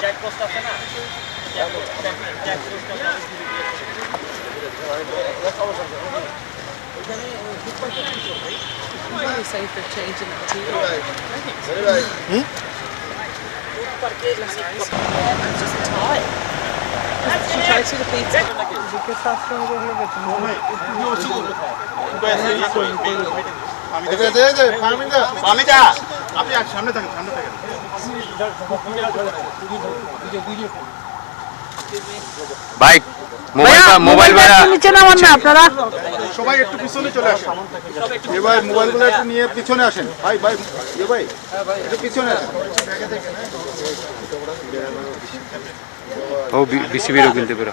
Checkpost আছে আপনি সামনে থাকেন সামনে থাকেন। ভাই মোবাইল মোবাইল ভাড়া নিচে নামান না আপনারা। সবাই একটু পিছনে চলে আসেন। এ ভাই মোবাইলগুলো একটু নিয়ে পিছনে আসেন। ভাই ভাই এ ভাই একটু পিছনে আসেন। ও বিসিবিরও কিনতে পেরো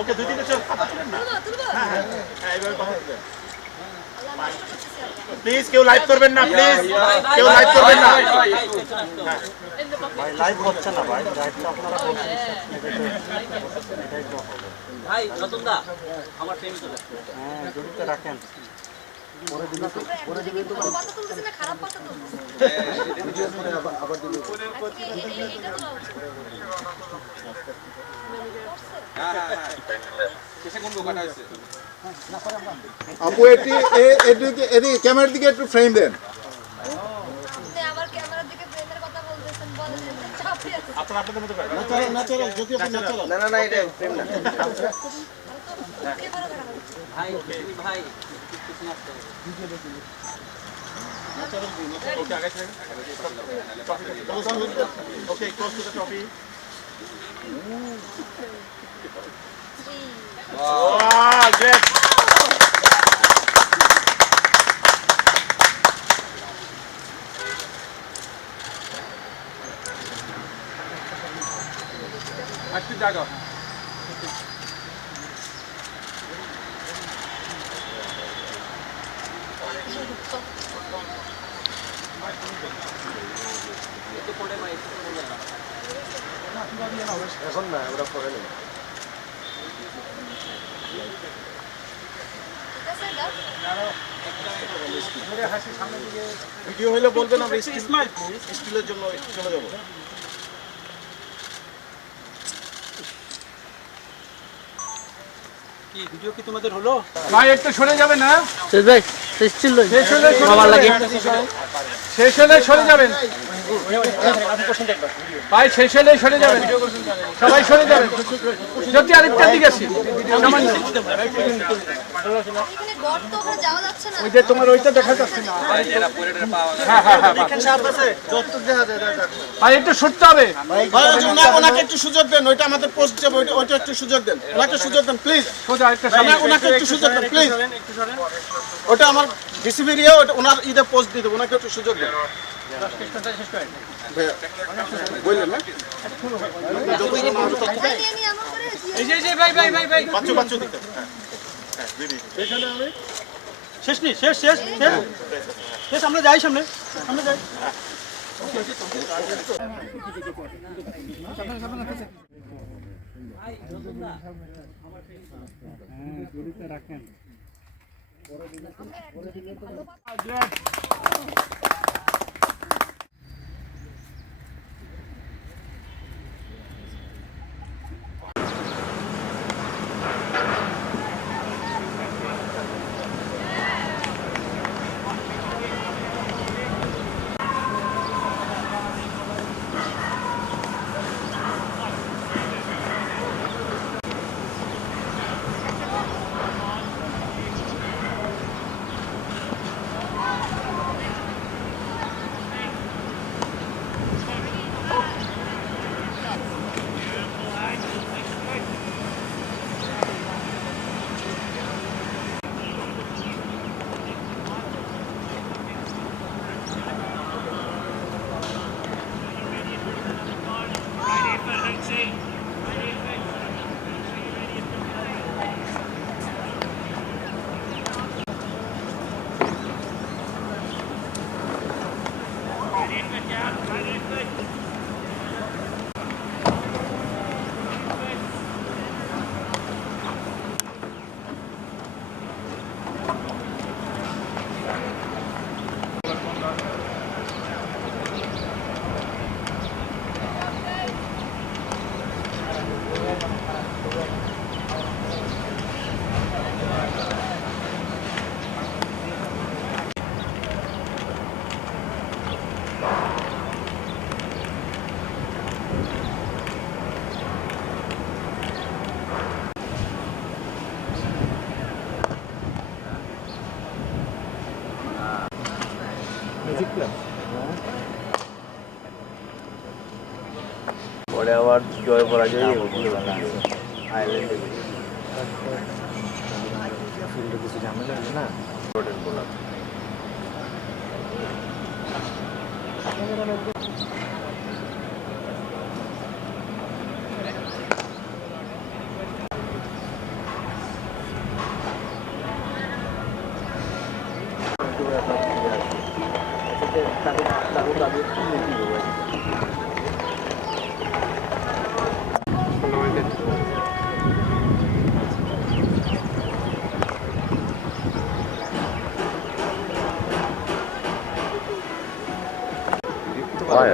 ওকে দুই তিনটে চল কথা বলেন না। হ্যাঁ হ্যাঁ হ্যাঁ। এইভাবে কথা বলবেন। প্লিজ কেউ লাইভ করবেন না প্লিজ। কেউ লাইভ করবেন না। ভাই রতন দা আমার ট্রেন চলে ভাই তুলতেছে না আমার কথা তো হ্যাঁ জড়িত উচিত। আপু এদিকে এদিকে ক্যামেরার দিকে একটু ফ্রেম দেন। আপনি আবার ক্যামেরার দিকে ব্রেনের কথা বলতেছেন বলেন যে চাপে আছে। আপনারা আপনাদের মতো না না না এটা ফ্রেম না। ভাই তুমি ভাই কিছু না আসতে ওকে আগে থেকে ওকে ক্লোজ টু দ্য একটু জায়গা ঠিক আছে এটা ভিডিও হলে বলবেন আমরা স্টিল স্টিলের জন্য চলে যাব। কি? ভিডিও কি তোমাদের হলো? ভাই একটু সরে যাবে না শেষ ভাই শেষ ছিল। শেষ হলে সরে যাবেন। ভাই শেষ হলে সরে যাবেন সবাই সরে যাবেন যদি আরেকটা দিকে আসি সামান্য। এখানে গর্ত ওখানে যাওয়া যাচ্ছে না ওই যে তোমার ওইটা দেখা যাচ্ছে না। হ্যাঁ হ্যাঁ হ্যাঁ ভাই একটু সরতে হবে। ওনাকে একটু সুযোগ দেন ওইটা আমাদের পোস্ট যাবে ওইটা ওইটা একটু সুযোগ দেন। ওনাকে সুযোগ দেন প্লিজ ওনাকে একটু সুযোগ দেন প্লিজ ওটা আমার ডিসিবি ওনার ঈদে পোস্ট দিয়ে দেবো ওনাকে একটু সুযোগ দেন। শেষ নেই শেষ শেষ শেষ শেষ আমরা যাই সামনে সামনে যাই রাখেন পরে আবার জয় পরাজয় আইল্যান্ডে কিছু ঝামেলা আছে না বলা হয়